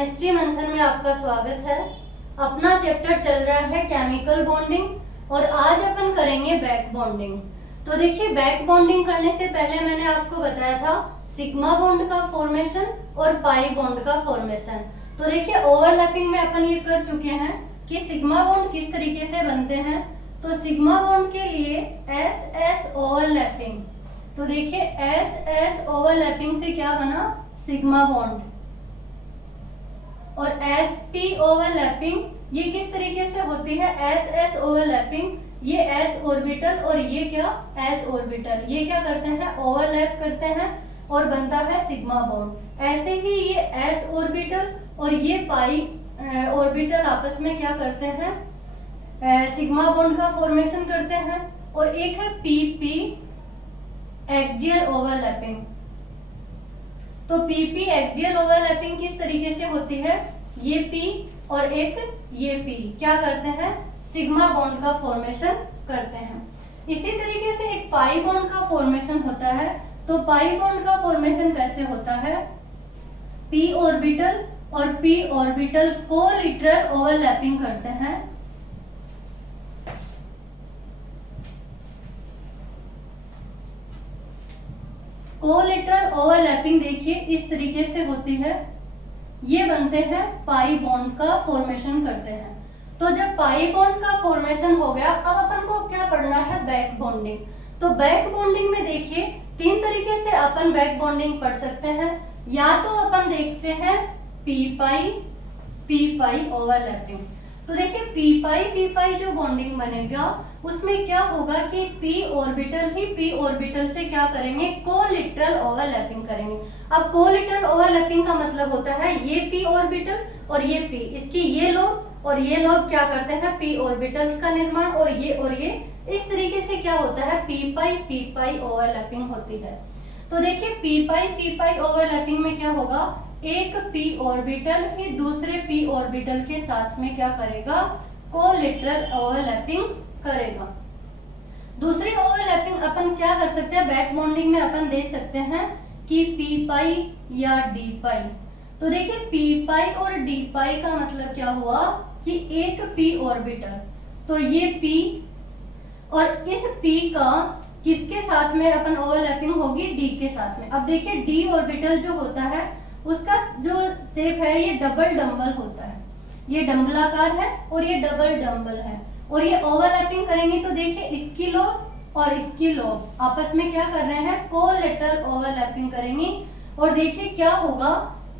Chemistry मंथन में आपका स्वागत है। अपना चैप्टर चल रहा है केमिकल बॉन्डिंग और आज अपन करेंगे बैक बॉन्डिंग। तो देखिए, बैक बॉन्डिंग करने से पहले मैंने आपको बताया था सिग्मा बॉन्ड का फॉर्मेशन और पाई बॉन्ड का फॉर्मेशन। तो देखिए, ओवरलैपिंग में अपन ये कर चुके हैं कि सिग्मा बॉन्ड किस तरीके से बनते हैं। तो सिग्मा बॉन्ड के लिए एस एस ओवरलैपिंग, तो देखिए एस एस ओवरलैपिंग से क्या बना, सिग्मा बॉन्ड। और एस पी ओवरलैपिंग ये किस तरीके से होती है, एस एस ओवरलैपिंग, ये एस ऑर्बिटल और ये क्या, एस ऑर्बिटल, ये क्या करते हैं, ओवरलैप करते हैं और बनता है सिग्मा बॉन्ड। ऐसे ही ये एस ऑर्बिटल और ये पाई ऑर्बिटल आपस में क्या करते हैं, सिग्मा बॉन्ड का फॉर्मेशन करते हैं। और एक है पी पी एक्सियल ओवरलैपिंग। तो पी पी एक्सियल ओवरलैपिंग किस तरीके से होती है, ये पी और एक ये पी क्या करते हैं, सिग्मा बॉन्ड का फॉर्मेशन करते हैं। इसी तरीके से एक पाई बॉन्ड का फॉर्मेशन होता है। तो पाई बॉन्ड का फॉर्मेशन कैसे होता है, पी ऑर्बिटल और पी ऑर्बिटल कोलिटरल ओवरलैपिंग करते हैं। कोलिटरल ओवरलैपिंग देखिए इस तरीके से होती है, ये बनते हैं पाई बॉन्ड का फॉर्मेशन करते हैं। तो जब पाई बॉन्ड का फॉर्मेशन हो गया, अब अपन को क्या पढ़ना है, बैक बॉन्डिंग। तो बैक बॉन्डिंग में देखिए तीन तरीके से अपन बैक बॉन्डिंग पढ़ सकते हैं। या तो अपन देखते हैं पी पाई ओवरलैपिंग। तो देखिए पी पाई जो बॉन्डिंग बनेगा उसमें क्या होगा कि पी ऑर्बिटल ही पी ऑर्बिटल से क्या करेंगे, कोलिटरल ओवरलैपिंग करेंगे। अब कोलिटरल ओवरलैपिंग का मतलब होता है ये पी ऑर्बिटल और ये पी, इसकी ये लोब और ये लोब क्या करते हैं, पी ऑर्बिटल्स का निर्माण, और ये इस तरीके से क्या होता है, पी पाई ओवरलैपिंग होती है। तो देखिए पी पाई ओवरलैपिंग में क्या होगा, एक पी ऑर्बिटल ही दूसरे पी ऑर्बिटल के साथ में क्या करेगा, कोलिटरल ओवरलैपिंग करेगा। दूसरी ओवरलैपिंग अपन क्या कर सकते हैं, बैक बॉन्डिंग में अपन दे सकते हैं कि पी पाई या डी पाई। तो देखिए पी पाई और डी पाई का मतलब क्या हुआ कि एक पी ऑर्बिटल, तो ये पी और इस पी का किसके साथ में अपन ओवरलैपिंग होगी, डी के साथ में। अब देखिए डी ऑर्बिटल जो होता है उसका जो शेप है ये डबल डंबल होता है, ये डंबलाकार है और ये डबल डंबल है। और ये ओवरलैपिंग करेंगे तो देखिए इसकी लोब और इसकी लोब आपस में क्या कर रहे हैं, कोलेटरल ओवरलैपिंग करेंगे। और देखिए क्या होगा,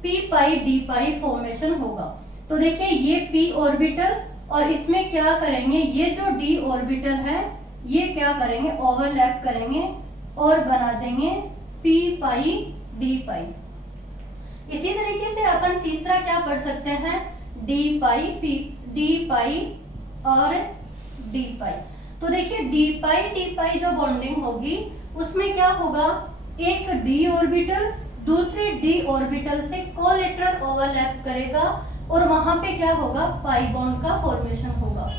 पी पाई डी पाई फॉर्मेशन होगा। तो देखिए ये पी ऑर्बिटल और इसमें क्या करेंगे, ये जो डी ऑर्बिटल है ये क्या करेंगे, ओवरलैप करेंगे और बना देंगे पी पाई डी पाई। इसी तरीके से अपन तीसरा क्या पढ़ सकते हैं, डी पाई और डी पाई। तो देखिए डी पाई जो बॉन्डिंग होगी उसमें क्या होगा, एक डी ऑर्बिटल दूसरे डी ऑर्बिटल से कोलेटरल ओवरलैप करेगा और वहां पे क्या होगा, पाई बॉन्ड का फॉर्मेशन होगा।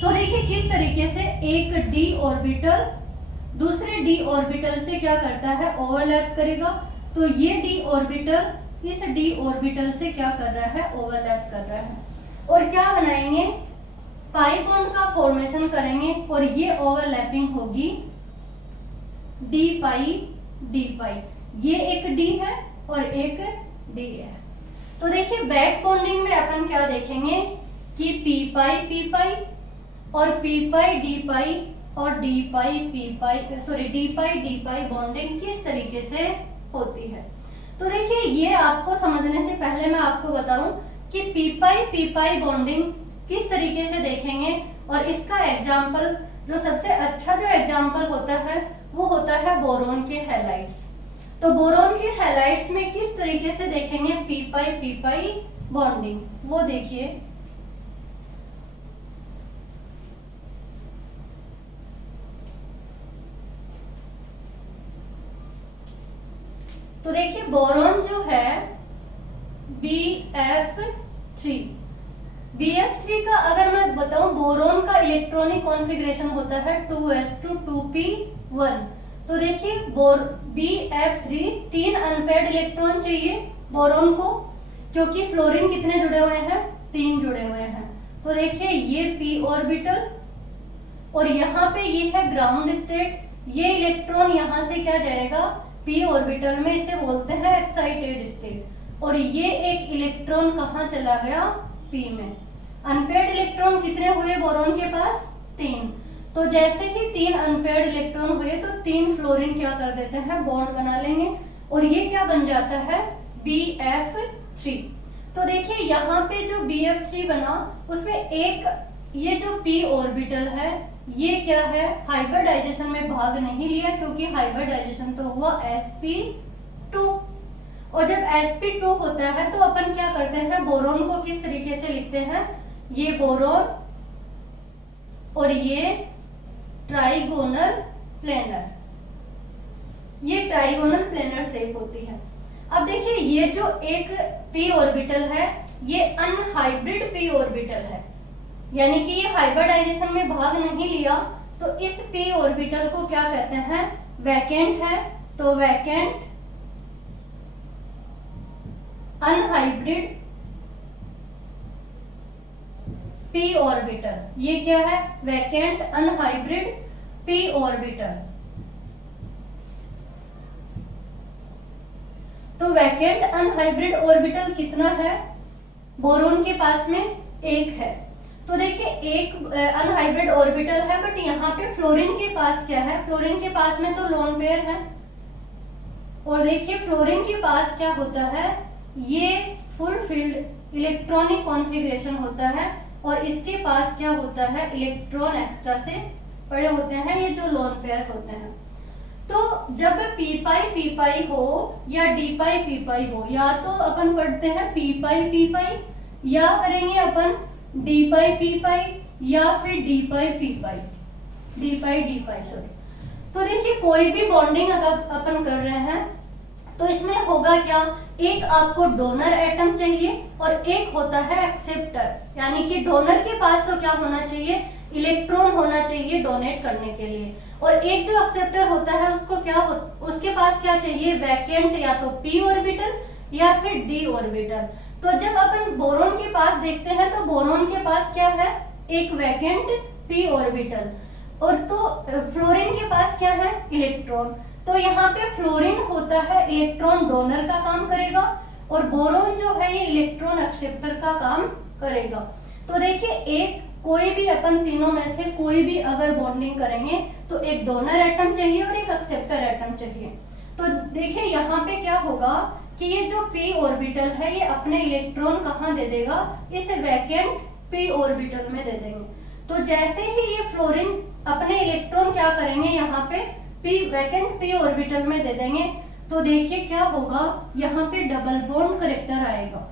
तो देखिए किस तरीके से एक डी ऑर्बिटल दूसरे डी ऑर्बिटल से क्या करता है, ओवरलैप करेगा। तो ये डी ऑर्बिटल इस डी ऑर्बिटल से क्या कर रहा है, ओवरलैप कर रहा है और क्या बनाएंगे, पाई बॉन्ड का फॉर्मेशन करेंगे और ये ओवरलैपिंग होगी डी पाई। ये एक डी है और एक डी है। तो देखिए बैक बॉन्डिंग में अपन क्या देखेंगे कि पी पाई और पी पाई डी पाई और डी पाई डी पाई बॉन्डिंग किस तरीके से होती है। तो देखिए ये आपको समझने से पहले मैं आपको बताऊं कि पी पाई बॉन्डिंग किस तरीके से देखेंगे। और इसका एग्जाम्पल जो सबसे अच्छा जो एग्जाम्पल होता है वो होता है बोरोन के हैलाइड्स। तो बोरोन के हैलाइड्स में किस तरीके से देखेंगे पी पाई बॉन्डिंग, वो देखिए। तो देखिए बोरोन जो है BF3 का अगर मैं बताऊं, बोरोन का इलेक्ट्रॉनिक कॉन्फ़िगरेशन होता है 2s2 2p1। तो देखिए BF3 3 अनपेयर्ड इलेक्ट्रॉन चाहिए बोरोन को, क्योंकि फ्लोरीन कितने जुड़े हुए हैं, 3 जुड़े हुए हैं। तो देखिए ये p ऑर्बिटल और यहाँ पे ये है ग्राउंड स्टेट, ये इलेक्ट्रॉन यहाँ से क्या जाएगा p ऑर्बिटल में, इसे बोलते हैं एक्साइटेड स्टेट। और ये एक इलेक्ट्रॉन कहाँ चला गया, p में। अनपेयर्ड इलेक्ट्रॉन कितने हुए बोरॉन के पास, 3। तो जैसे ही 3 अनपेयर्ड इलेक्ट्रॉन हुए तो 3 फ्लोरीन क्या कर देते हैं, बॉन्ड बना लेंगे और ये क्या बन जाता है, BF3। तो देखिए यहाँ पे जो BF3 बना उसमें एक ये जो p ऑर्बिटल है ये क्या है, हाइब्रिडाइजेशन में भाग नहीं लिया क्योंकि हाइब्रिडाइजेशन तो हुआ sp2। और जब sp2 होता है तो अपन क्या करते हैं, बोरोन को किस तरीके से लिखते हैं, ये बोरोन और ये ट्राइगोनल प्लेनर, ये ट्राइगोनल प्लेनर शेप होती है। अब देखिए ये जो एक p ऑर्बिटल है ये अनहाइब्रिड p ऑर्बिटल है, यानी कि ये हाइब्रिडाइजेशन में भाग नहीं लिया, तो इस p ऑर्बिटल को क्या कहते हैं, वैकेंट है। तो वैकेंट अनहाइब्रिड p ऑर्बिटल, ये क्या है, वैकेंट अनहाइब्रिड p ऑर्बिटल। तो वैकेंट अनहाइब्रिड ऑर्बिटल कितना है, बोरोन के पास में 1 है। तो देखिए एक अनहाइब्रिड ऑर्बिटल है, बट यहाँ पे फ्लोरीन के पास क्या है, फ्लोरीन के पास में तो लोन पेयर है। और देखिए फ्लोरीन के पास क्या होता है, ये फुल फील्ड इलेक्ट्रॉनिक कॉन्फ़िगरेशन होता है और इसके पास क्या होता है, इलेक्ट्रॉन एक्स्ट्रा से पड़े होते हैं, ये जो लोन पेयर होते हैं। तो जब p पाई हो या d पाई हो, या तो अपन पढ़ते हैं p पाई या करेंगे अपन d पाई या फिर d पाई सॉरी। तो देखिए कोई भी बॉन्डिंग अगर अपन कर रहे हैं तो इसमें होगा क्या, एक आपको डोनर एटम चाहिए और एक होता है एक्सेप्टर, यानी कि डोनर के पास तो क्या होना चाहिए, इलेक्ट्रॉन होना चाहिए डोनेट करने के लिए, और एक जो एक्सेप्टर होता है उसको उसके पास क्या चाहिए, वैकेंट या तो p ऑर्बिटल या फिर d ऑर्बिटल। तो जब अपन बोरोन के पास देखते हैं तो बोरोन के पास क्या है, एक वैकेंट p ऑर्बिटल, और तो फ्लोरीन के पास क्या है, इलेक्ट्रॉन। तो यहाँ पे फ्लोरीन होता है इलेक्ट्रॉन डोनर का काम करेगा और बोरोन जो है ये इलेक्ट्रॉन एक्सेप्टर का काम करेगा। तो देखिए एक कोई भी अपन तीनों में से कोई भी अगर बॉन्डिंग करेंगे तो एक डोनर एटम चाहिए और एक एक्सेप्टर एटम चाहिए। तो देखिए यहाँ पे क्या होगा कि ये जो p ऑर्बिटल है ये अपने इलेक्ट्रॉन कहाँ दे देगा, इस वैकेंट p ऑर्बिटल में दे देंगे। तो जैसे ही ये फ्लोरीन अपने इलेक्ट्रॉन क्या करेंगे, यहाँ पे वैकेंट p ऑर्बिटल में दे देंगे, तो देखिए क्या होगा, यहाँ पे डबल बॉन्ड करेक्टर आएगा।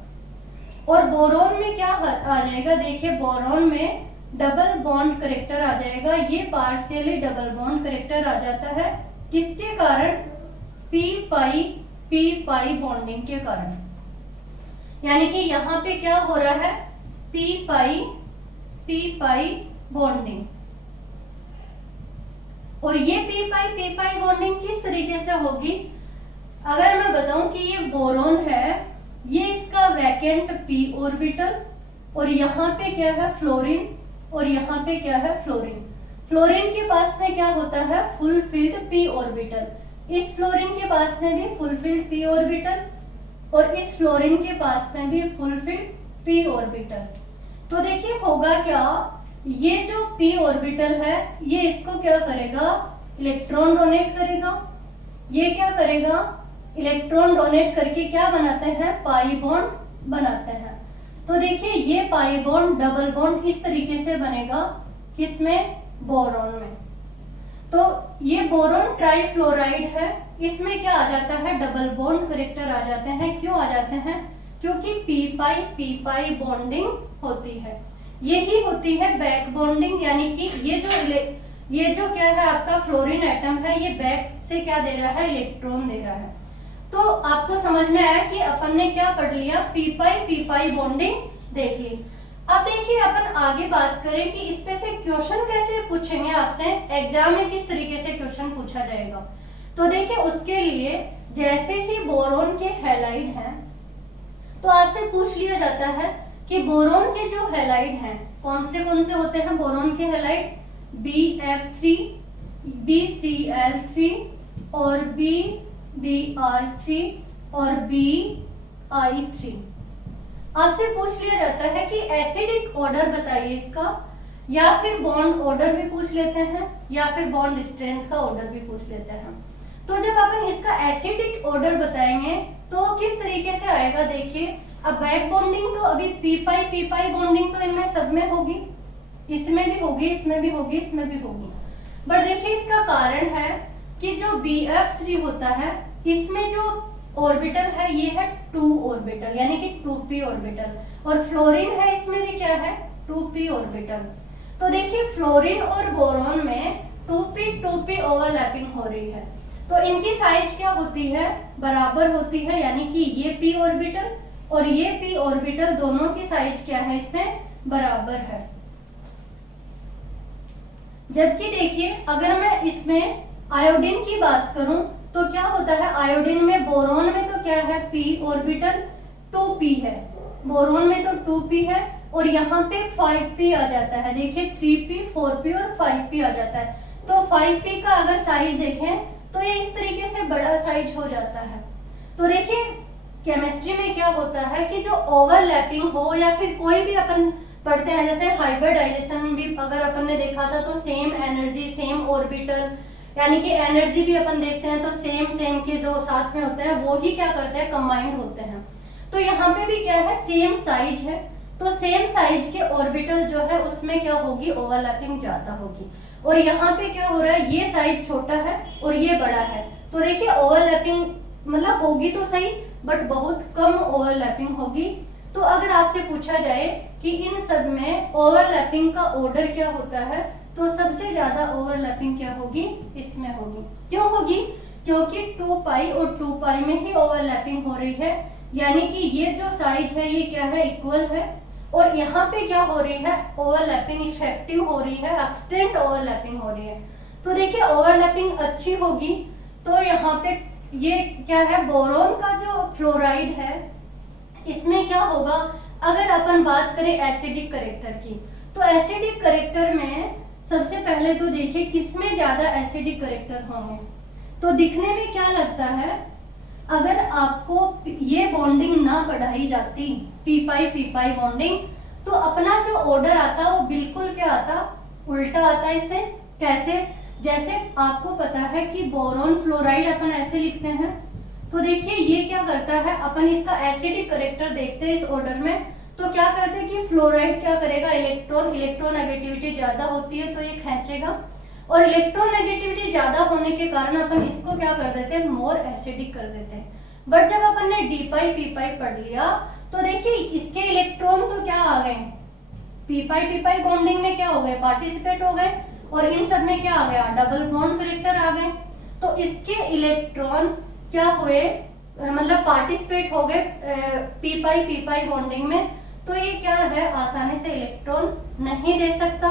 और बोरोन में क्या आ जाएगा, देखिए बोरोन में डबल बॉन्ड करेक्टर आ जाएगा, ये पार्शियली डबल बॉन्ड करेक्टर आ जाता है, किसके कारण, p बॉन्डिंग के कारण। यानी कि यहाँ पे क्या हो रहा है, p पाई बॉन्डिंग। और ये p पाई बॉन्डिंग किस तरीके से होगी, अगर मैं बताऊं कि ये बोरोन है, ये इसका वैकेंट p ऑर्बिटल और यहाँ पे क्या है फ्लोरीन और यहाँ पे क्या है फ्लोरीन। फ्लोरीन के पास में क्या होता है, फुल फील्ड p ऑर्बिटल, इस फ्लोरीन के पास में भी फुल फील्ड p ऑर्बिटल और इस फ्लोरीन के पास में भी फुल फील्ड p ऑर्बिटल। तो देखिए होगा क्या, ये जो p ऑर्बिटल है ये इसको क्या करेगा, इलेक्ट्रॉन डोनेट करेगा, ये क्या करेगा, इलेक्ट्रॉन डोनेट करके क्या बनाते हैं, पाई बॉन्ड बनाते हैं। तो देखिए ये पाई बॉन्ड डबल बॉन्ड इस तरीके से बनेगा, किसमें, बोरोन में। तो ये बोरोन ट्राइफ्लोराइड है, इसमें क्या आ जाता है, डबल बॉन्ड करेक्टर आ जाते हैं। क्यों आ जाते हैं, क्योंकि p पाई बॉन्डिंग होती है, यही होती है बैक बॉन्डिंग, यानी कि ये जो क्या है आपका फ्लोरीन एटम है, ये बैक से क्या दे रहा है, इलेक्ट्रॉन दे रहा है। तो आपको समझ में आया कि अपन ने क्या पढ़ लिया, p पाई बॉन्डिंग देख ली। अब देखिए अपन आगे बात करें कि इस पे से क्वेश्चन कैसे पूछेंगे आपसे, एग्जाम में किस तरीके से क्वेश्चन पूछा जाएगा। तो देखिए उसके लिए जैसे ही बोरोन के हैलाइड हैं तो आपसे पूछ लिया जाता है कि बोरोन के जो हैलाइड हैं कौन से होते हैं बोरोन के हैलाइड, BF3, BCl3 और BBr3 और BI3। आपसे पूछ लिया जाता है कि एसिडिक ऑर्डर बताइए इसका, या फिर बॉन्ड ऑर्डर भी पूछ लेते हैं या फिर बॉन्ड स्ट्रेंथ का ऑर्डर भी पूछ लेते हैं। तो जब अपन इसका एसिडिक ऑर्डर बताएंगे तो किस तरीके से आएगा, देखिए अब बैक बॉन्डिंग तो अभी पी पाई बॉन्डिंग तो इनमें सब में होगी, इसमें भी होगी, इसमें भी होगी, इसमें भी होगी। बट देखिए इसका कारण है कि जो BF3 होता है इसमें जो ऑर्बिटल है ये है 2 ऑर्बिटल यानी कि 2p ऑर्बिटल, और फ्लोरीन है इसमें भी क्या है 2p ऑर्बिटल। तो देखिए फ्लोरीन और बोरोन में 2p ओवरलैपिंग हो रही है, तो इनकी साइज क्या होती है, बराबर होती है, यानी कि ये p ऑर्बिटल और ये p ऑर्बिटल दोनों की साइज क्या है इसमें बराबर है। जबकि देखिए अगर मैं इसमें आयोडीन की बात करूं तो क्या होता है, आयोडीन में बोरोन में तो क्या है p ऑर्बिटल 2p है, बोरोन में तो 2p है और यहाँ पे 5p आ जाता है, देखिए 3p 4p और 5p आ जाता है। तो 5p का अगर साइज देखें तो ये इस तरीके से बड़ा साइज हो जाता है। तो देखिए केमिस्ट्री में क्या होता है कि जो ओवरलैपिंग हो या फिर कोई भी अपन पढ़ते हैं, जैसे हाइब्रिडाइजेशन भी अगर अपन ने देखा था तो सेम एनर्जी सेम ऑर्बिटल, यानी कि एनर्जी भी अपन देखते हैं तो सेम के जो साथ में होते हैं वो ही क्या करते हैं कंबाइंड होते हैं। तो यहाँ पे भी क्या है सेम साइज है, तो सेम साइज के ऑर्बिटल जो है उसमें क्या होगी ओवरलैपिंग ज्यादा होगी, और यहाँ पे क्या हो रहा है ये साइज छोटा है और ये बड़ा है, तो देखिए ओवरलैपिंग मतलब होगी तो सही बट बहुत कम ओवरलैपिंग होगी। तो अगर आपसे पूछा जाए कि इन सब में ओवरलैपिंग का ऑर्डर क्या होता है तो सबसे ज्यादा ओवरलैपिंग क्या होगी इसमें होगी। क्यों होगी, क्योंकि 2 पाई और 2 पाई में ही ओवरलैपिंग हो रही है, यानी कि ये जो साइज है ये क्या है इक्वल है, और यहाँ पे क्या हो रही है ओवरलैपिंग इफेक्टिव हो रही है, एक्सटेंड ओवरलैपिंग हो रही है। तो देखिए ओवरलैपिंग अच्छी होगी तो यहाँ पे ये क्या है बोरोन का जो फ्लोराइड है इसमें क्या होगा, अगर अपन बात करें एसिडिक करेक्टर की तो एसिडिक करेक्टर में सबसे पहले तो देखिए किसमें ज्यादा एसिडिक करेक्टर होंगे। तो दिखने में क्या लगता है, अगर आपको ये बॉन्डिंग ना बढ़ाई जाती पी पाई बॉन्डिंग तो अपना जो ऑर्डर आता वो बिल्कुल क्या आता उल्टा आता। इससे कैसे, जैसे आपको पता है कि बोरोन फ्लोराइड अपन ऐसे लिखते हैं, तो देखिए ये क्या करता है अपन इसका एसिडिक करेक्टर देखते हैं इस ऑर्डर में, तो क्या करते हैं कि फ्लोराइड क्या करेगा इलेक्ट्रोनेगेटिविटी ज्यादा होती है तो ये खींचेगा, और इलेक्ट्रोनेगेटिविटी ज्यादा होने के कारण अपन इसको क्या कर देते हैं मोर एसिडिक कर देते हैं। बट जब अपन ने डी पाई पी पाई पढ़ लिया तो देखिए इसके इलेक्ट्रॉन तो क्या आ गए पी पाई बॉन्डिंग में क्या हो गए पार्टिसिपेट हो गए, और इन सब में क्या आ गया डबल बॉन्ड करेक्टर आ गए, तो इसके इलेक्ट्रॉन क्या हुए मतलब पार्टिसिपेट हो गए पी पाई बॉन्डिंग में, तो ये क्या है आसानी से इलेक्ट्रॉन नहीं दे सकता।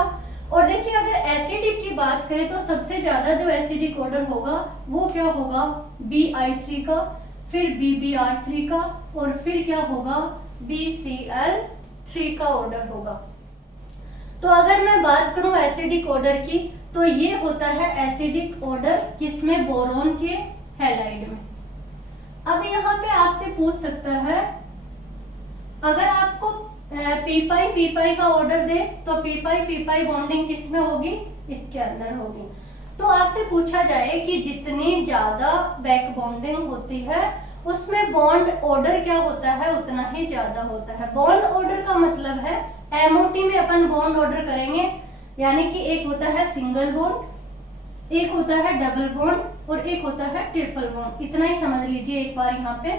और देखिए अगर एसिडिक की बात करें तो सबसे ज्यादा जो एसिडिक ऑर्डर होगा वो क्या होगा Bi3 का, फिर BBr3 का, और फिर क्या होगा BCl3 का ऑर्डर होगा। तो अगर मैं बात करूं एसिडिक ऑर्डर की तो ये होता है एसिडिक ऑर्डर किसमें बोरोन के हैलाइड में। अब यहाँ पे आपसे पूछ सकता है अगर आपको पी पाई का ऑर्डर दे तो पी पाई बॉन्डिंग किसमें होगी इसके अंदर होगी। तो आपसे पूछा जाए कि जितनी ज्यादा बैक बॉन्डिंग होती है उसमें बॉन्ड ऑर्डर क्या होता है उतना ही ज्यादा होता है। बॉन्ड ऑर्डर का मतलब है एमओटी में अपन बॉन्ड ऑर्डर करेंगे, यानी कि एक होता है सिंगल बॉन्ड, एक होता है डबल बॉन्ड और एक होता है ट्रिपल बॉन्ड। इतना ही समझ लीजिए एक बार यहाँ पे।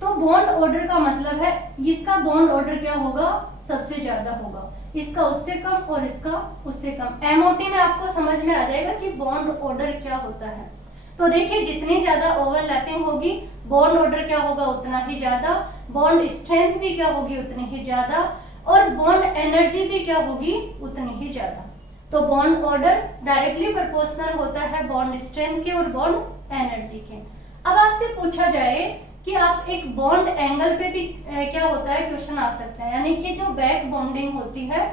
तो बॉन्ड ऑर्डर का मतलब है इसका बॉन्ड ऑर्डर क्या होगा सबसे ज्यादा होगा, इसका उससे कम और इसका उससे कम। एमओटी में आपको समझ में आ जाएगा कि बॉन्ड ऑर्डर क्या होता है। तो देखिए जितनी ज्यादा ओवरलैपिंग होगी बॉन्ड ऑर्डर क्या होगा उतना ही ज्यादा, बॉन्ड स्ट्रेंथ भी क्या होगी उतनी ही ज्यादा, और बॉन्ड एनर्जी भी क्या होगी उतनी ही ज्यादा। तो बॉन्ड ऑर्डर डायरेक्टली प्रोपोर्शनल होता है बॉन्ड स्ट्रेंथ के और बॉन्ड एनर्जी के। अब आपसे पूछा जाए कि आप एक बॉन्ड एंगल पे भी क्या होता है क्वेश्चन आ सकते हैं, यानी कि जो बैक बॉन्डिंग होती है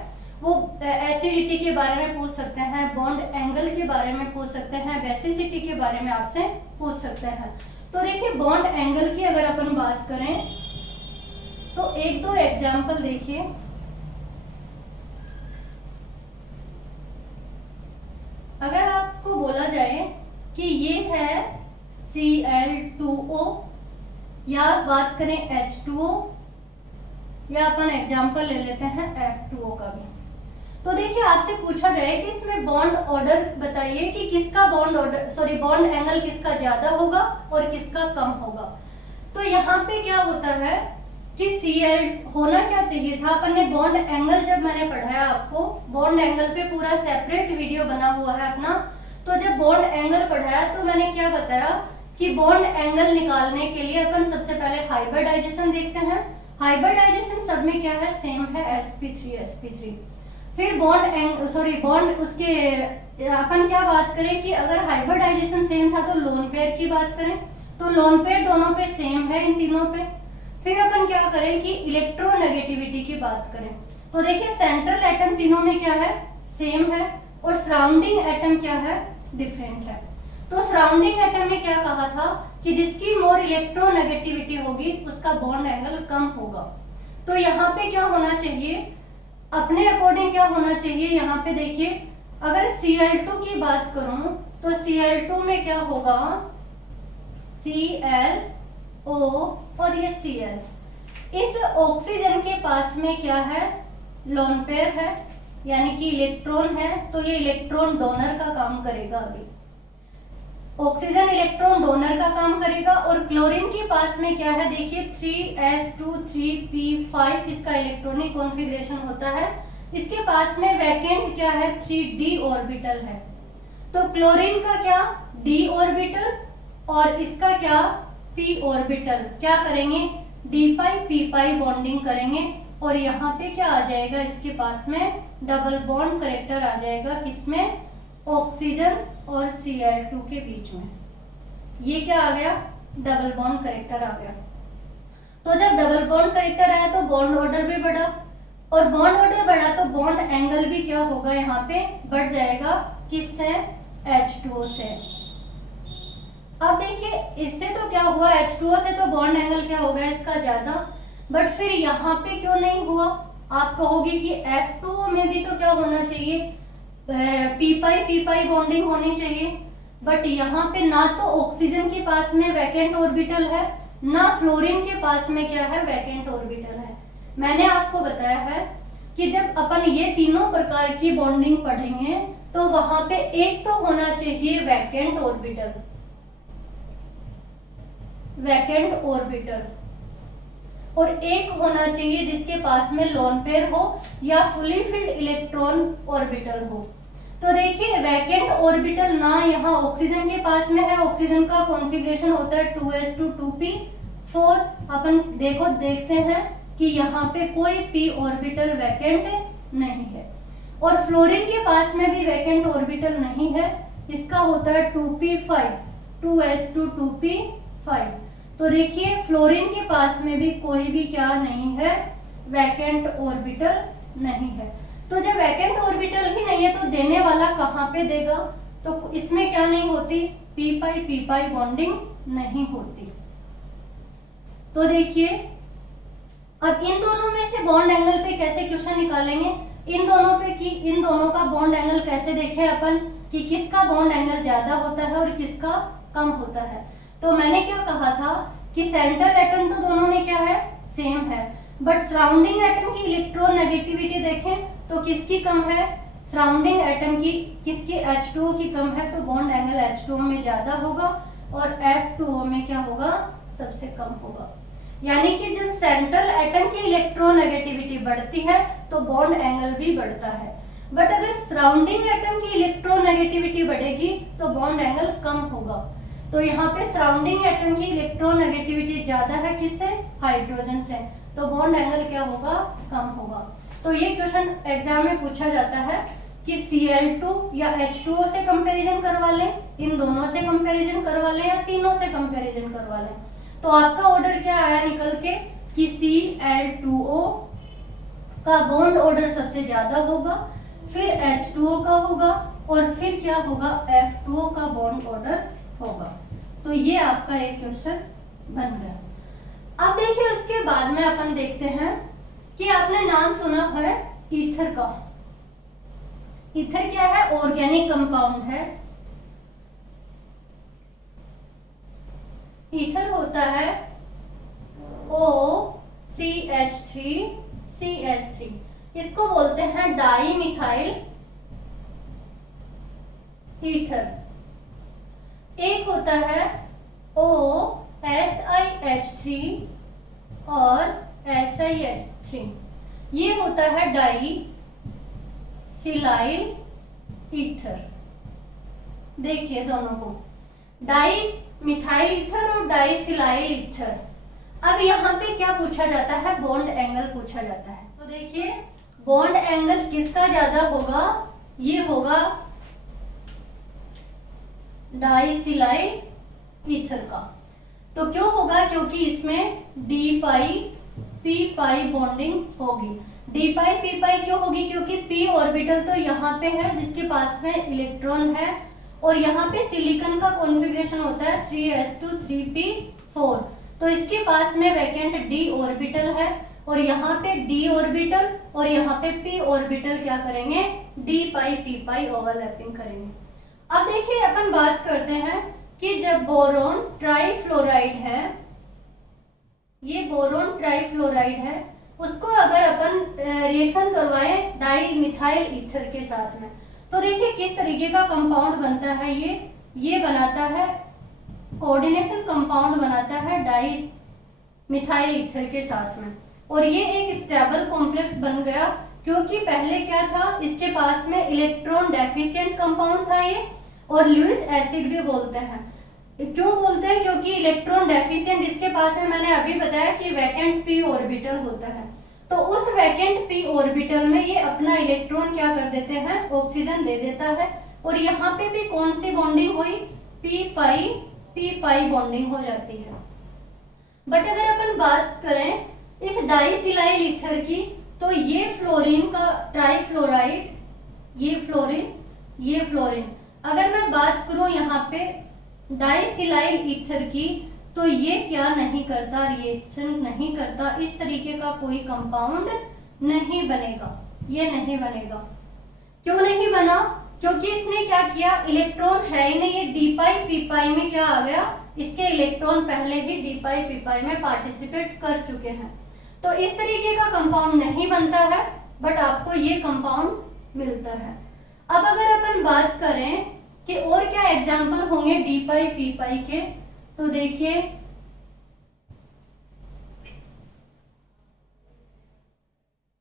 वो एसिडिटी के बारे में पूछ सकते हैं, बॉन्ड एंगल के बारे में पूछ सकते हैं, बेसिसिटी के बारे में आपसे पूछ सकते हैं। तो देखिए बॉन्ड एंगल की अगर अपन बात करें तो एक दो एग्जाम्पल देखिए। अगर आपको बोला जाए कि ये है Cl2O या बात करें H2O या अपन एग्जाम्पल ले लेते हैं F2O का भी, तो देखिए आपसे पूछा जाए कि इसमें बॉन्ड ऑर्डर बताइए कि किसका बॉन्ड एंगल किसका ज्यादा होगा और किसका कम होगा। तो यहाँ पे क्या होता है कि Cl होना क्या चाहिए था, अपन ने बॉन्ड एंगल जब मैंने पढ़ाया आपको, बॉन्ड एंगल पे पूरा सेपरेट वीडियो बना हुआ है अपना, तो जब बॉन्ड एंगल पढ़ाया तो मैंने क्या बताया कि बॉन्ड एंगल निकालने के लिए अपन सबसे पहले हाइब्रिडाइजेशन देखते हैं। हाइब्रिडाइजेशन सब में क्या है, सेम है, sp3 फिर बॉन्ड उसके अपन क्या बात करें कि अगर हाइब्रिडाइजेशन सेम था तो लोन पेयर की बात करें, तो लोन पेयर दोनों पे सेम है इन तीनों पे। फिर अपन क्या करें कि इलेक्ट्रोनेगेटिविटी की बात करें, तो देखिए सेंट्रल एटम तीनों में क्या है, सेम है, और सराउंडिंग एटम क्या है, डिफरेंट है। तो सराउंडिंग एटम में क्या कहा था कि जिसकी मोर इलेक्ट्रोनेगेटिविटी होगी उसका बॉन्ड एंगल कम होगा। तो यहाँ पे क्या होना चाहिए, अपने अकॉर्डिंग क्या होना चाहिए, यहाँ पे देखिए अगर Cl2 की बात करूं तो Cl2 में क्या होगा, ClO और ये Cl। इस ऑक्सीजन के पास में क्या है, लोन पेयर है, यानी कि इलेक्ट्रॉन है, तो ये इलेक्ट्रॉन डोनर का काम करेगा। अभी ऑक्सीजन इलेक्ट्रॉन डोनर का काम करेगा। और क्लोरीन के पास में क्या है, देखिए 3s2 3p5 इसका इलेक्ट्रॉनिक कॉन्फ़िगरेशन होता है। इसके पास में वैकेंट क्या है, 3d ऑर्बिटल है। तो क्लोरीन का क्या, d ऑर्बिटल, और इसका क्या, p ऑर्बिटल। क्या करेंगे, d पाई p पाई बॉन्डिंग करेंगे, और यहाँ पे क्या आ जाएगा, इसके पास में डबल बॉन्ड करेक्टर आ जाएगा, किसमें, ऑक्सीजन और Cl2 के बीच में। ये क्या आ गया, डबल बॉन्ड करेक्टर आ गया। तो जब डबल बॉन्ड करेक्टर आया तो बॉन्ड ऑर्डर भी बढ़ा, और बॉन्ड ऑर्डर बढ़ा तो बॉन्ड एंगल भी क्या होगा, यहाँ पे बढ़ जाएगा, किससे, H2O से। अब देखिए इससे तो क्या हुआ, H2O से तो बॉन्ड एंगल क्या हो गया इसका ज्यादा, बट फिर यहाँ पे क्यों नहीं हुआ। आप कहोगे कि F2O में भी तो क्या होना चाहिए, p पाई बॉन्डिंग होनी चाहिए, बट यहाँ पे ना तो ऑक्सीजन के पास में वैकेंट ऑर्बिटल है, ना फ्लोरीन के पास में क्या है, वैकेंट ऑर्बिटल है। मैंने आपको बताया है कि जब अपन ये तीनों प्रकार की बॉन्डिंग पढ़ेंगे तो वहां पे एक तो होना चाहिए वैकेंट ऑर्बिटल, और एक होना चाहिए जिसके पास में लोन पेयर हो या फुली फिल्ड इलेक्ट्रॉन ऑर्बिटल हो। तो देखिए वैकेंट ऑर्बिटल ना यहाँ ऑक्सीजन के पास में है, ऑक्सीजन का कॉन्फ़िगरेशन होता है 2s2 2p4। अपन देखते हैं कि यहाँ पे कोई p ऑर्बिटल वैकेंट नहीं है, और फ्लोरीन के पास में भी वैकेंट ऑर्बिटल नहीं है, इसका होता है 2p5 2s2 2p5। तो देखिए फ्लोरीन के पास में भी कोई भी क्या नहीं है, वैकेंट ऑर्बिटल नहीं है। तो जब वैकेंट ऑर्बिटल ही नहीं है तो देने वाला कहाँ पे देगा, तो इसमें क्या नहीं होती, p पाई बॉन्डिंग नहीं होती। तो देखिए अब इन दोनों में से बॉन्ड एंगल पे कैसे क्वेश्चन निकालेंगे, इन दोनों का बॉन्ड एंगल कैसे देखें अपन कि किसका बॉन्ड एंगल ज्यादा होता है और किसका कम होता है। तो मैंने क्या कहा था कि सेंट्रल एटम तो दोनों में क्या है, सेम है, बट सराउंडिंग एटम की इलेक्ट्रॉन नेगेटिविटी देखें तो किसकी कम है, सराउंडिंग एटम की, किसकी, H2O की कम है, तो बॉन्ड एंगल H2O में ज्यादा होगा और F2O में क्या होगा, सबसे कम होगा। यानी कि जब सेंट्रल एटम की इलेक्ट्रोनेगेटिविटी बढ़ती है तो बॉन्ड एंगल भी बढ़ता है, बट अगर सराउंडिंग एटम की इलेक्ट्रोनेगेटिविटी बढ़ेगी तो बॉन्ड एंगल कम होगा। तो यहाँ पे सराउंडिंग एटम की इलेक्ट्रोनेगेटिविटी ज्यादा है, किससे, हाइड्रोजन से, तो बॉन्ड एंगल क्या होगा, कम होगा। तो ये क्वेश्चन एग्जाम में पूछा जाता है कि Cl2 या H2O से कंपैरिजन करवा लें, इन दोनों से कंपैरिजन करवा लें, या तीनों से कंपैरिजन करवा लें। तो आपका ऑर्डर क्या आया निकल के कि Cl2O का बॉन्ड ऑर्डर सबसे ज्यादा होगा, फिर H2O का होगा और फिर क्या होगा, F2O का बॉन्ड ऑर्डर होगा। तो ये आपका एक क्वेश्चन बन गया। अब देखिए उसके बाद में अपन देखते हैं कि आपने नाम सुना है ईथर का। ईथर क्या है, ऑर्गेनिक कंपाउंड है। ईथर होता है OCH3CH3, इसको बोलते हैं डाई मिथाइल ईथर। एक होता है OSiH3 और SiH3, ये होता है डाई सिलाइल ईथर। देखिए दोनों को, डाई मिथाइल ईथर और डाई सिलाइल ईथर। अब यहाँ पे क्या पूछा जाता है, बॉन्ड एंगल पूछा जाता है। तो देखिए बॉन्ड एंगल किसका ज्यादा होगा, ये होगा डाई सिलाइल ईथर का। तो क्यों होगा, क्योंकि इसमें डी पाई पी पाई बॉन्डिंग होगी। डी पाई पी पाई क्यों होगी, क्योंकि p ऑर्बिटल तो यहाँ पे है जिसके पास में इलेक्ट्रॉन है, और यहाँ पे सिलिकॉन का कॉन्फ़िगरेशन होता है 3s2 3p4, तो इसके पास में वैकेंट d ऑर्बिटल है, और यहाँ पे d ऑर्बिटल और यहाँ पे p ऑर्बिटल क्या करेंगे, d पाई p पाई ओवरलैपिंग करेंगे। अब देखिए अपन बात करते हैं कि जब बोरोन ट्राइफ्लोराइड है, ये बोरोन ट्राइफ्लोराइड है, उसको अगर अपन रिएक्शन करवाएं डाई मिथाइल ईथर के साथ में, तो देखिए किस तरीके का कंपाउंड बनता है। ये बनाता है कोऑर्डिनेशन कंपाउंड बनाता है डाई मिथाइल ईथर के साथ में, और ये एक स्टेबल कॉम्प्लेक्स बन गया, क्योंकि पहले क्या था, इसके पास में इलेक्ट्रॉन डेफिशिएंट कंपाउंड था ये, और लुईस एसिड भी बोलते हैं। क्यों बोलते हैं, क्योंकि इलेक्ट्रॉन डेफिशिएंट इसके पास में, मैंने अभी बताया कि वैकेंट p ऑर्बिटल होता है, तो उस वैकेंट p ऑर्बिटल में ये अपना इलेक्ट्रॉन क्या कर देते हैं, ऑक्सीजन दे देता है, और यहाँ पे भी कौन सी बॉन्डिंग हुई, p पाई बॉन्डिंग हो जाती है। बट अगर अपन बात करें इस डाइसिलाइल ईथर की, तो ये फ्लोरीन का ट्राइफ्लोराइड, ये फ्लोरीन, अगर मैं बात करूं यहाँ पे डाइसिलाइल ईथर की, तो ये क्या नहीं करता, रिएक्शन नहीं करता, इस तरीके का कोई कंपाउंड नहीं बनेगा, ये नहीं बनेगा। क्यों नहीं बना, क्योंकि इसने क्या किया, इलेक्ट्रॉन है ही नहीं, ये डी पाई पी पाई में क्या आ गया, इसके इलेक्ट्रॉन पहले ही डी पाई पी पाई में पार्टिसिपेट कर चुके हैं, तो इस तरीके का कंपाउंड नहीं बनता है, बट आपको ये कंपाउंड मिलता है। अब अगर अपन बात करें कि और क्या एग्जाम्पल होंगे डी पाई पी पाई के, तो देखिए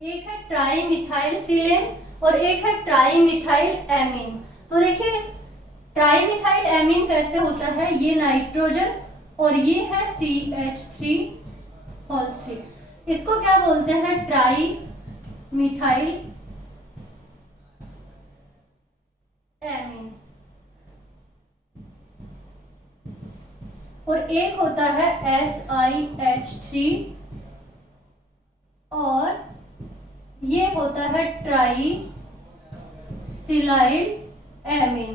एक है ट्राई मिथाइल सिलेन और एक है ट्राई मिथाइल एमीन। तो देखिए ट्राई मिथाइल एमीन कैसे होता है, ये नाइट्रोजन और ये है CH3 इसको क्या बोलते हैं, ट्राई मिथाइल एमीन। और एक होता है SiH3 और ये होता है ट्राई सिलाइल एमीन।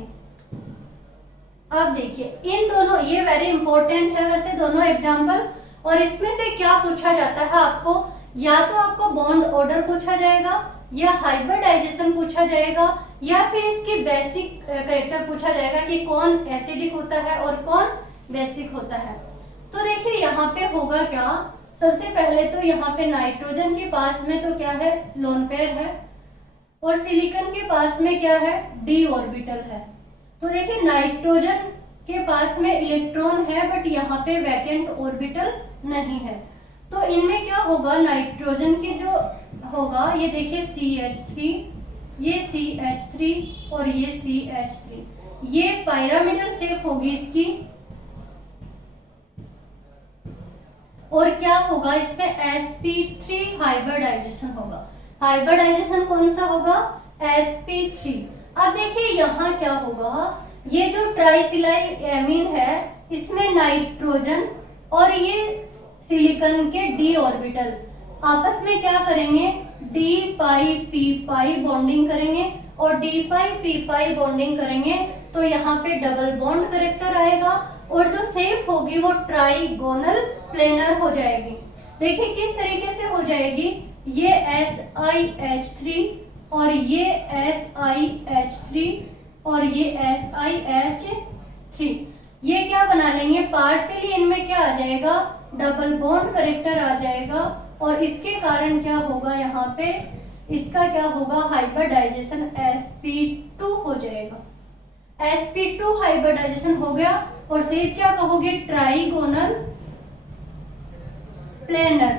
अब देखिए इन दोनों, ये वेरी इंपॉर्टेंट है वैसे दोनों एग्जाम्पल, और इसमें से क्या पूछा जाता है आपको, या तो आपको बॉन्ड ऑर्डर पूछा जाएगा, या हाइब्रिडाइजेशन पूछा जाएगा, या फिर इसकी बेसिक कैरेक्टर पूछा जाएगा कि कौन एसिडिक होता है और कौन बेसिक होता है। तो देखिए यहाँ पे होगा क्या, सबसे पहले तो यहाँ पे नाइट्रोजन के पास में तो क्या है, लोन पेयर है, और सिलिकॉन के पास में क्या है, डी ऑर्बिटल है। तो देखिए नाइट्रोजन के पास में इलेक्ट्रॉन है, बट यहाँ पे वैकेंट ऑर्बिटल नहीं है, तो इनमें क्या होगा, नाइट्रोजन की जो होगा, ये देखिए CH3, ये CH3 और ये CH3, ये पिरामिडल शेप होगी इसकी, और क्या होगा इसमें sp3 हाइब्रिडाइजेशन होगा। हाइब्रिडाइजेशन कौन सा होगा, sp3। अब देखिए यहाँ क्या होगा, ये जो ट्राइसिलाइल एमीन है इसमें नाइट्रोजन और ये सिलिकॉन के डी ऑर्बिटल आपस में क्या करेंगे, डी पाई पी पाई बॉन्डिंग करेंगे, और डी पाई पी पाई बॉन्डिंग करेंगे तो यहाँ पे डबल बॉन्ड करेक्टर आएगा, और जो शेप होगी वो ट्राइगोनल प्लेनर हो जाएगी। देखिए किस तरीके से हो जाएगी, ये SiH3 और ये SiH3 और ये SiH3, ये क्या बना लेंगे, पार्शियली इनमें क्या आ जाएगा, डबल बॉन्ड करेक्टर आ जाएगा, और इसके कारण क्या होगा, यहाँ पे इसका क्या होगा, हाइब्रिडाइजेशन sp2 हो जाएगा। sp2 हाइब्रिडाइजेशन हो गया, और शेप क्या कहोगे, trigonal planar,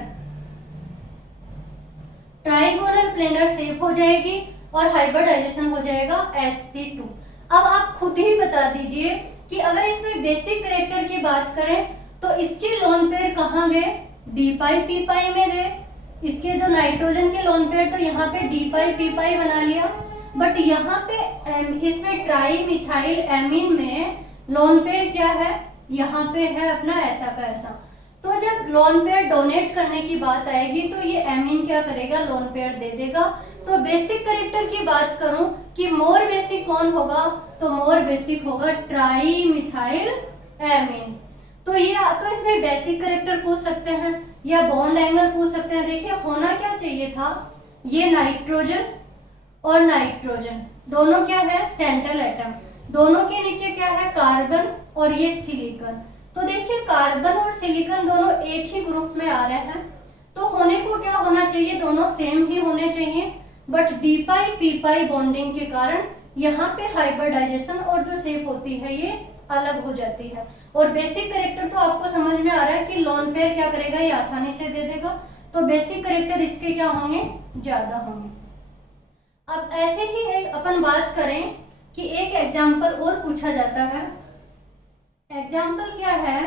trigonal planar shape हो जाएगी और हाइब्रिडाइजेशन हो जाएगा sp2। अब आप खुद ही बता दीजिए कि अगर इसमें बेसिक कैरेक्टर की बात करें तो इसके लोन पेयर कहाँ गए, डी पाई पी पाई में गए। इसके जो नाइट्रोजन के लोन पेयर तो यहाँ पे डी पाई पी पाई बना लिया, बट यहाँ पे इसमें ट्राई मिथाइल एमीन में लोन पेयर क्या है, यहाँ पे है अपना ऐसा का ऐसा। तो जब लोन पेयर डोनेट करने की बात आएगी तो ये एमीन क्या करेगा, लोन पेयर दे देगा। तो बेसिक कैरेक्टर की बात करूं कि मोर बेसिक कौन होगा, तो मोर बेसिक होगा ट्राई मिथाइल एमीन। तो ये तो इसमें बेसिक कैरेक्टर पूछ सकते हैं या बॉन्ड एंगल पूछ सकते हैं। देखिए होना क्या चाहिए था, ये नाइट्रोजन और नाइट्रोजन दोनों क्या है, सेंट्रल एटम, दोनों के नीचे क्या है, कार्बन और ये सिलिकॉन। तो देखिए कार्बन और सिलिकॉन दोनों एक ही ग्रुप में आ रहे हैं, तो होने को क्या होना चाहिए, दोनों सेम ही होने चाहिए, but D pi P pi bonding के कारण यहाँ पे हाइब्रिडाइजेशन और जो शेप होती है ये अलग हो जाती है। और बेसिक कैरेक्टर तो आपको समझ में आ रहा है कि लोन पेयर क्या करेगा, ये आसानी से दे देगा, तो बेसिक कैरेक्टर इसके क्या होंगे, ज्यादा होंगे। अब ऐसे ही अपन बात करें कि एक एग्जाम्पल और पूछा जाता है। एग्जाम्पल क्या है,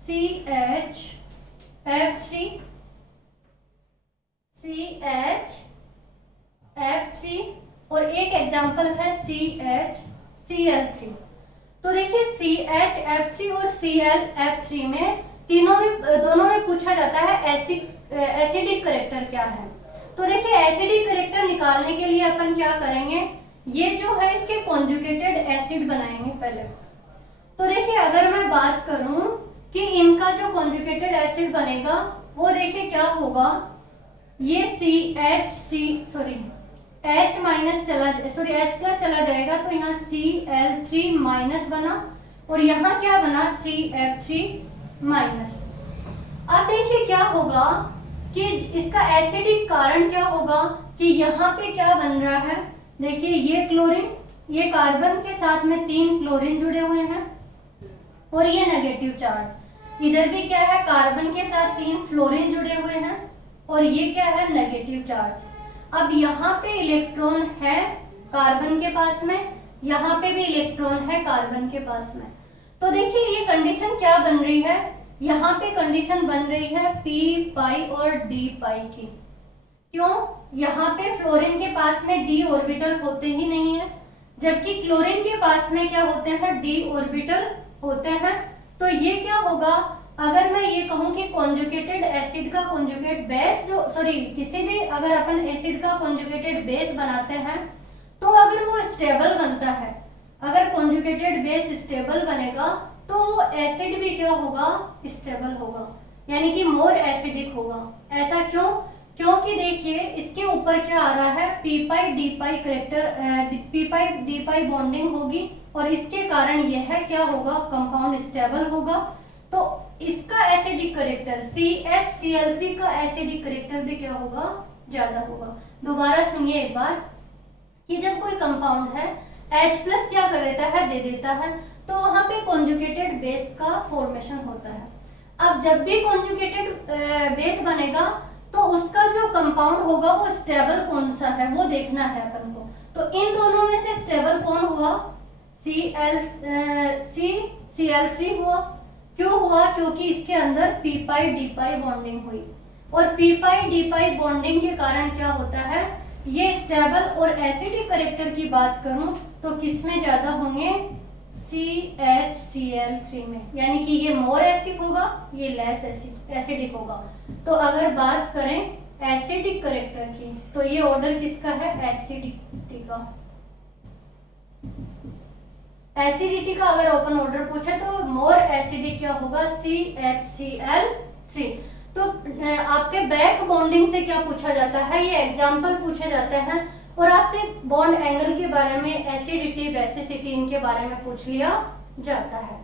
CHF3 और एक एग्जाम्पल है CHCl3। तो देखिए CHF3 और ClF3 में दोनों में पूछा जाता है एसिडिक कैरेक्टर क्या है। तो देखिए एसिडिक कैरेक्टर निकालने के लिए अपन क्या करेंगे, ये जो है इसके कॉन्जुगेटेड एसिड बनाएंगे पहले। तो देखिए अगर मैं बात करूं कि इनका जो कॉन्जुगेटेड एसिड बनेगा वो देखिए क्या होगा, ये H प्लस चला जाएगा तो यहाँ Cl3 माइनस बना, और यहाँ क्या बना, CF3 माइनस। अब देखिए क्या होगा कि इसका एसिडिक कारण क्या होगा कि यहाँ पे क्या बन रहा है, देखिए ये क्लोरीन, ये कार्बन के साथ में 3 क्लोरीन जुड़े हुए हैं, और ये नेगेटिव चार्ज, इधर भी क्या है, कार्बन के साथ 3 फ्लोरीन जुड़े हुए हैं, और ये क्या है, नेगेटिव चार्ज। अब यहाँ पे इलेक्ट्रॉन है कार्बन के पास में, यहाँ पे भी इलेक्ट्रॉन है कार्बन के पास में। तो देखिए ये कंडीशन क्या बन रही है, यहाँ पे कंडीशन बन रही है पी पाई और डी पाई की। क्यों, यहाँ पे फ्लोरीन के पास में डी ऑर्बिटल होते ही नहीं है, जबकि क्लोरीन के पास में क्या होते हैं, डी ऑर्बिटल होते हैं। तो ये क्या होगा, अगर मैं ये कहूं कि कॉन्जुगेटेड एसिड का कॉन्जुगेट बेस किसी भी अगर अपन एसिड का कॉन्जुगेटेड बेस बनाते हैं तो अगर वो स्टेबल बनता है, अगर कॉन्जुगेटेड बेस स्टेबल बनेगा तो वो एसिड भी क्या होगा, स्टेबल होगा, यानी कि मोर एसिडिक होगा। ऐसा क्यों, क्योंकि देखिए इसके ऊपर क्या आ रहा है, पी पाई डी पाई कैरेक्टर, पी पाई डी पाई बॉन्डिंग होगी, और इसके कारण यह क्या होगा, कंपाउंड स्टेबल होगा। तो इसका एसिडिक कैरेक्टर CHCl3 का एसिडिक कैरेक्टर भी क्या होगा, ज्यादा होगा। दोबारा सुनिए एक बार कि जब कोई कंपाउंड है H प्लस क्या कर देता है, दे देता है, तो वहां पे कॉन्जुगेटेड बेस का फॉर्मेशन होता है। अब जब भी कॉन्जुगेटेड बेस बनेगा तो उसका जो कंपाउंड होगा वो स्टेबल कौन सा है वो देखना है अपन को। तो इन दोनों में से स्टेबल कौन हुआ, CL3 हुआ। क्यों हुआ, क्योंकि इसके अंदर पी पाई डी पाई बॉन्डिंग हुई, और पी पाई डी पाई बॉन्डिंग के कारण क्या होता है, ये स्टेबल। और एसिडिक कैरेक्टर की बात करूं तो किसमें ज्यादा होंगे, CHCl3 में, यानी कि ये मोर एसिड होगा, ये लेस एसिडिक होगा। तो अगर बात करें एसिडिक करेक्टर की, तो ये ऑर्डर किसका है? एसिडिटी का। एसिडिटी का अगर ओपन ऑर्डर पूछे तो मोर एसिडिक क्या होगा? CHCl3। तो आपके बैक बॉन्डिंग से क्या पूछा जाता है? ये एग्जाम्पल पूछे जाते हैं, और आपसे बॉन्ड एंगल के बारे में, एसिडिटी, बेसिसिटी, इनके बारे में पूछ लिया जाता है।